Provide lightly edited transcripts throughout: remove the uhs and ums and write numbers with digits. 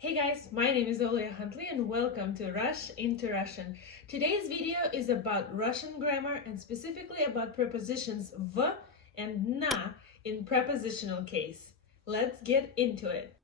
Hey guys, my name is Olia Huntley and welcome to Rush into Russian. Today's video is about Russian grammar and specifically about prepositions v and na in prepositional case. Let's get into it.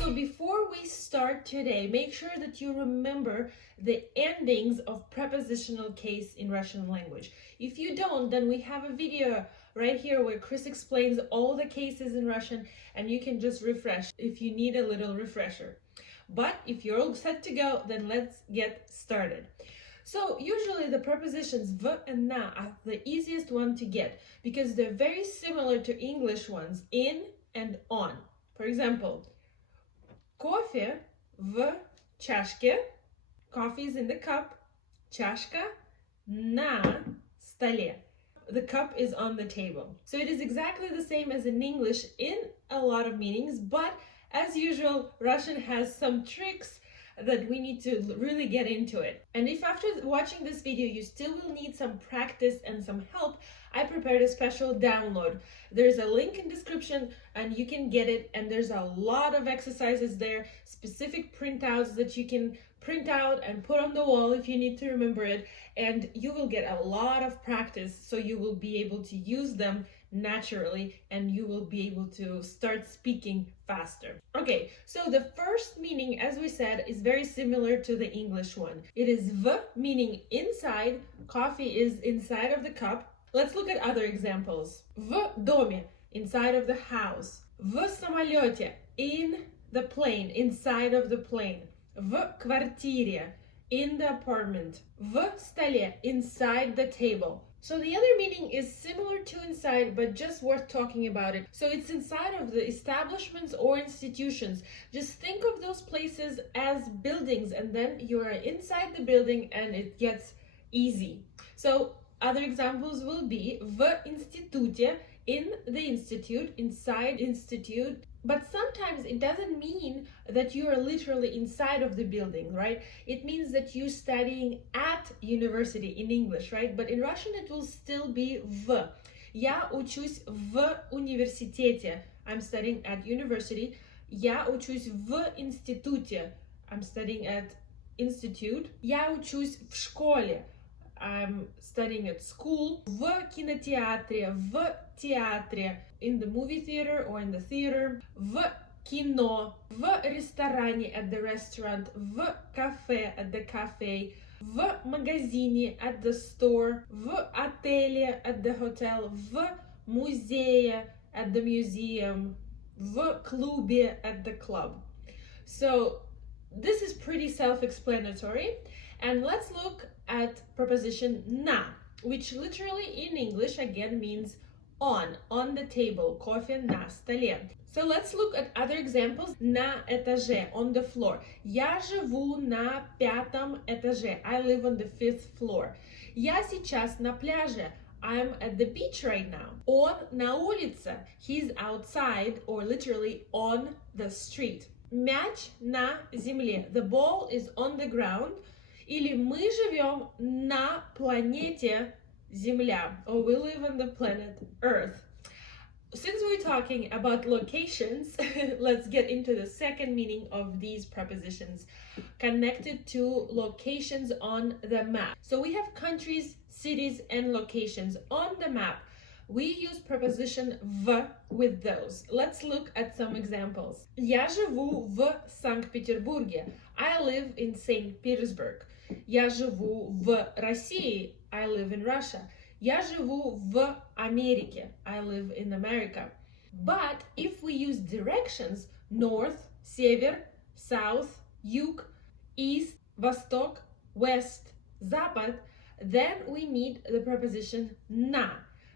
So before we start today, make sure that you remember the endings of prepositional case in Russian language. If you don't, then we have a video right here where Chris explains all the cases in Russian and you can just refresh if you need a little refresher. But if you're all set to go, then let's get started. So usually the prepositions v and na are the easiest one to get because they're very similar to English ones, in and on. For example, кофе в чашке, coffee is in the cup, чашка на столе. The cup is on the table. So it is exactly the same as in English in a lot of meanings, but as usual, Russian has some tricks that we need to really get into it. And if after watching this video you still will need some practice and some help, I prepared a special download. There's a link in description and you can get it, and there's a lot of exercises there, specific printouts that you can print out and put on the wall if you need to remember it, and you will get a lot of practice so you will be able to use them naturally and you will be able to start speaking faster. Okay, so the first meaning, as we said, is very similar to the English one. It is v, meaning inside. Coffee is inside of the cup. Let's look at other examples. В доме, inside of the house. В самолете, in the plane, inside of the plane. В квартире, in the apartment. В столе, inside the table. So the other meaning is similar to inside, but just worth talking about it. So it's inside of the establishments or institutions. Just think of those places as buildings, and then you are inside the building and it gets easy. So other examples will be в институте, in the institute, inside institute. But sometimes it doesn't mean that you are literally inside of the building, right? It means that you're studying at university in English, right? But in Russian it will still be в. Я учусь в университете. I'm studying at university. Я учусь в институте. I'm studying at institute. Я учусь в школе. I'm studying at school. В кинотеатре, в театре, in the movie theater or in the theater. В кино, в ресторане, at the restaurant. В кафе, at the cafe. В магазине, at the store. В отеле, at the hotel. В музее, at the museum. В клубе, at the club. So this is pretty self-explanatory. And let's look at preposition na, which literally in English again means on the table, кофе на столе. So let's look at other examples. На этаже, on the floor. Я живу на 5-м этаже. I live on the 5th floor. Я сейчас на пляже. I'm at the beach right now. Он на улице. He's outside, or literally on the street. Мяч на земле. The ball is on the ground. Или мы живем на планете Земля, or we live on the planet Earth. Since we're talking about locations, let's get into the second meaning of these prepositions connected to locations on the map. So we have countries, cities, and locations on the map. We use preposition в with those. Let's look at some examples. Я живу в Санкт-Петербурге. I live in St. Petersburg. Я живу в России. I live in Russia. Я живу в Америке. I live in America. But if we use directions, north, север, south, юг, east, восток, west, запад, then we need the preposition на.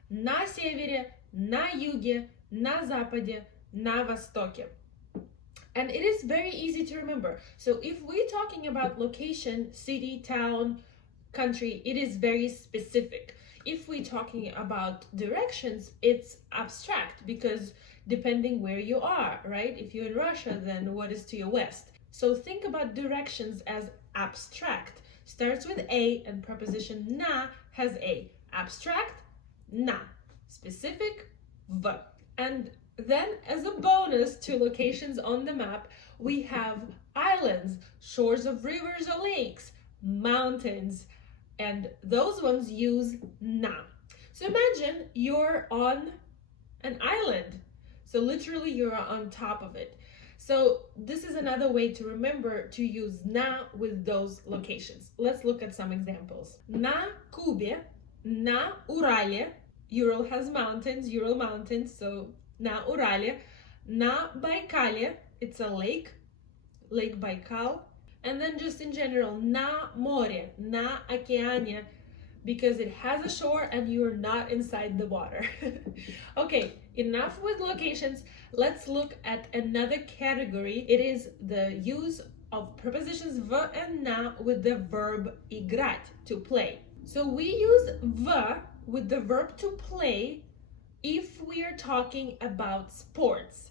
На севере, на юге, на западе, на востоке. And it is very easy to remember. So if we're talking about location, city, town, country, it is very specific. If we're talking about directions, it's abstract because depending where you are, right? If you're in Russia, then what is to your west? So think about directions as abstract. Starts with A and preposition na has A. Abstract, na. Specific, v. And Then, as a bonus to locations on the map, we have islands, shores of rivers or lakes, mountains, and those ones use na. So imagine you're on an island. So literally you're on top of it. So this is another way to remember to use na with those locations. Let's look at some examples. Na Кубе, на Урале, Ural has mountains, Ural mountains, so на Урале, на Байкале, it's a lake, Lake Baikal, and then just in general, на море, на океане, because it has a shore and you're not inside the water. Okay, enough with locations. Let's look at another category. It is the use of prepositions v and na with the verb igrate, to play. So we use v with the verb to play if we are talking about sports.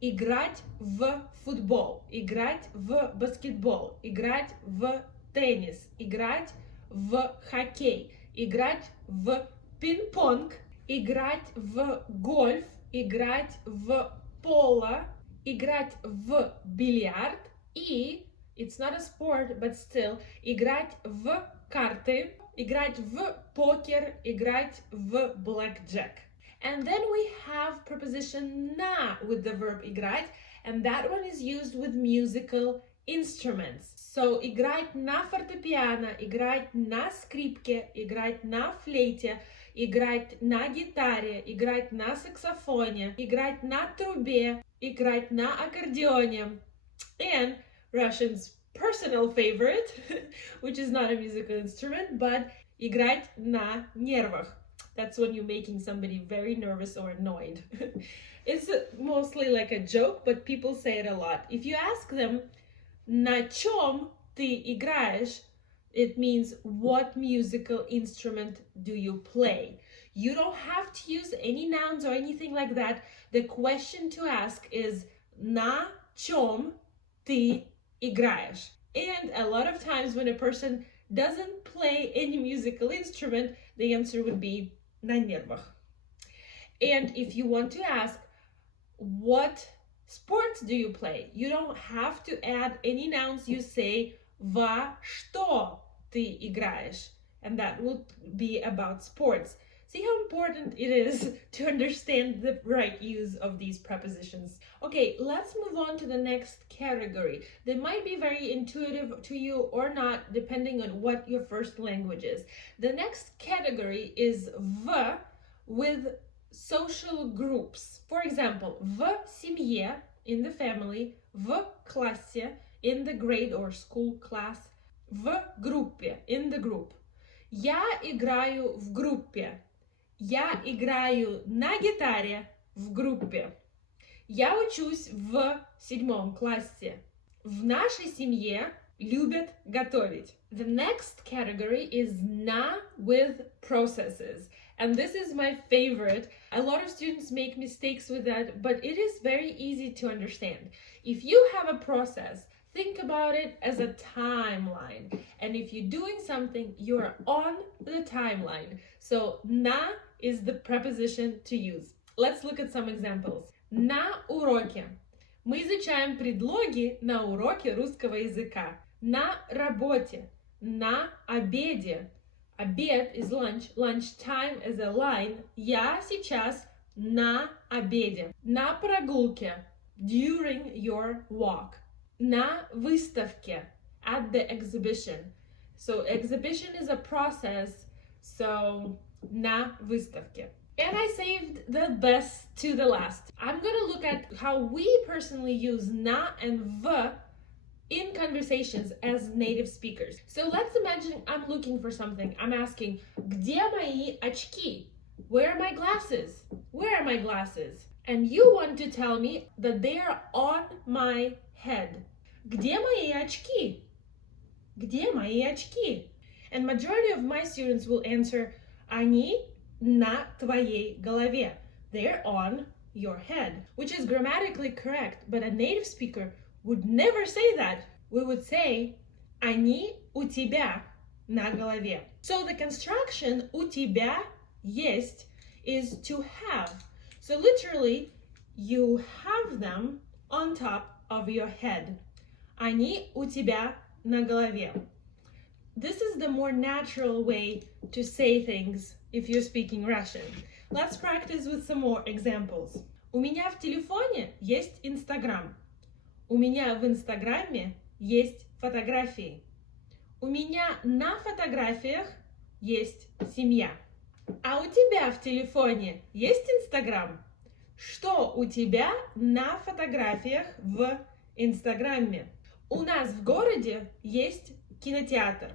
Играть в футбол, играть в баскетбол, играть в теннис, играть в хоккей, играть в пинг-понг, играть в гольф, играть в поло, играть в бильярд и, it's not a sport, but still, играть в карты, играть в покер, играть в blackjack. And then we have preposition na with the verb играть, and that one is used with musical instruments. So играть на фортепиано, играть на скрипке, играть на флейте, играть на гитаре, играть на саксофоне, играть на трубе, играть на аккордеоне. And Russian's personal favorite, which is not a musical instrument, but играть на нервах. That's when you're making somebody very nervous or annoyed. It's mostly like a joke, but people say it a lot. If you ask them, на чем ты играешь, it means what musical instrument do you play? You don't have to use any nouns or anything like that. The question to ask is на чем ты играешь? And a lot of times when a person doesn't play any musical instrument, the answer would be на нервах. And if you want to ask, what sports do you play? You don't have to add any nouns. You say, во что ты играешь? And that will be about sports. See how important it is to understand the right use of these prepositions. Okay, let's move on to the next category. They might be very intuitive to you or not, depending on what your first language is. The next category is v with social groups. For example, в семье, in the family, в классе, in the grade or school class, в группе, in the group. Я играю в группе. Я играю на гитаре в группе. Я учусь в 7 классе. В нашей семье любят готовить. The next category is na with processes. And this is my favorite. A lot of students make mistakes with that, but it is very easy to understand. If you have a process, think about it as a timeline. And if you're doing something, you're on the timeline. So na is the preposition to use. Let's look at some examples. На уроке. Мы изучаем предлоги на уроке русского языка. На работе. На обеде. Обед is lunch. Lunchtime is a line. Я сейчас на обеде. На прогулке. During your walk. На выставке. At the exhibition. So exhibition is a process. So на выставке. And I saved the best to the last. I'm going to look at how we personally use na and v in conversations as native speakers. So let's imagine I'm looking for something. I'm asking, где мои очки? Where are my glasses? Where are my glasses? And you want to tell me that they are on my head. Где мои очки? Где мои очки? And majority of my students will answer, они на твоей голове. They're on your head, which is grammatically correct, but a native speaker would never say that. We would say, они у тебя на голове. So the construction у тебя есть is to have. So literally, you have them on top of your head. Они у тебя на голове. This is the more natural way to say things if you're speaking Russian. Let's practice with some more examples. У меня в телефоне есть Инстаграм. У меня в Инстаграме есть фотографии. У меня на фотографиях есть семья. А у тебя в телефоне есть Инстаграм? Что у тебя на фотографиях в Инстаграме? У нас в городе есть кинотеатр.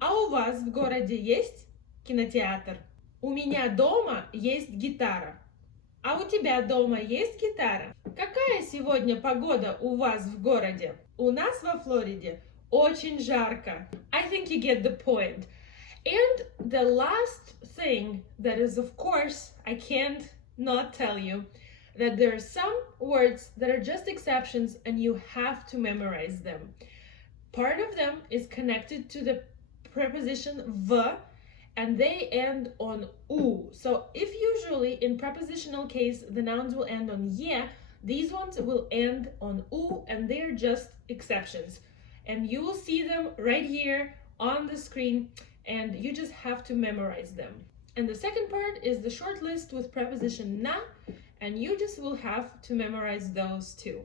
А у вас в городе есть кинотеатр? У меня дома есть гитара. А у тебя дома есть гитара? Какая сегодня погода у вас в городе? У нас во Флориде очень жарко. I think you get the point. And the last thing that is, of course, I can't not tell you that there are some words that are just exceptions and you have to memorize them. Part of them is connected to the preposition v, and they end on u. So if usually in prepositional case the nouns will end on ye, these ones will end on u, and they're just exceptions. And you will see them right here on the screen, and you just have to memorize them. And the second part is the short list with preposition na, and you just will have to memorize those too.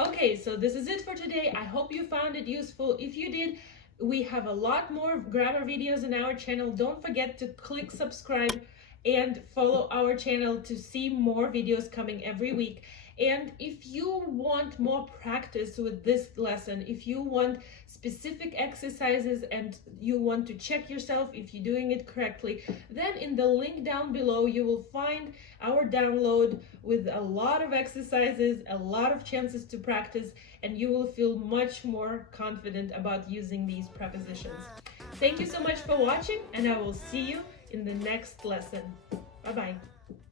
Okay, so this is it for today. I hope you found it useful. If you did, we have a lot more grammar videos on our channel. Don't forget to click subscribe and follow our channel to see more videos coming every week. And if you want more practice with this lesson, if you want specific exercises and you want to check yourself if you're doing it correctly, then in the link down below you will find our download with a lot of exercises, a lot of chances to practice, and you will feel much more confident about using these prepositions. Thank you so much for watching, and I will see you in the next lesson. Bye-bye.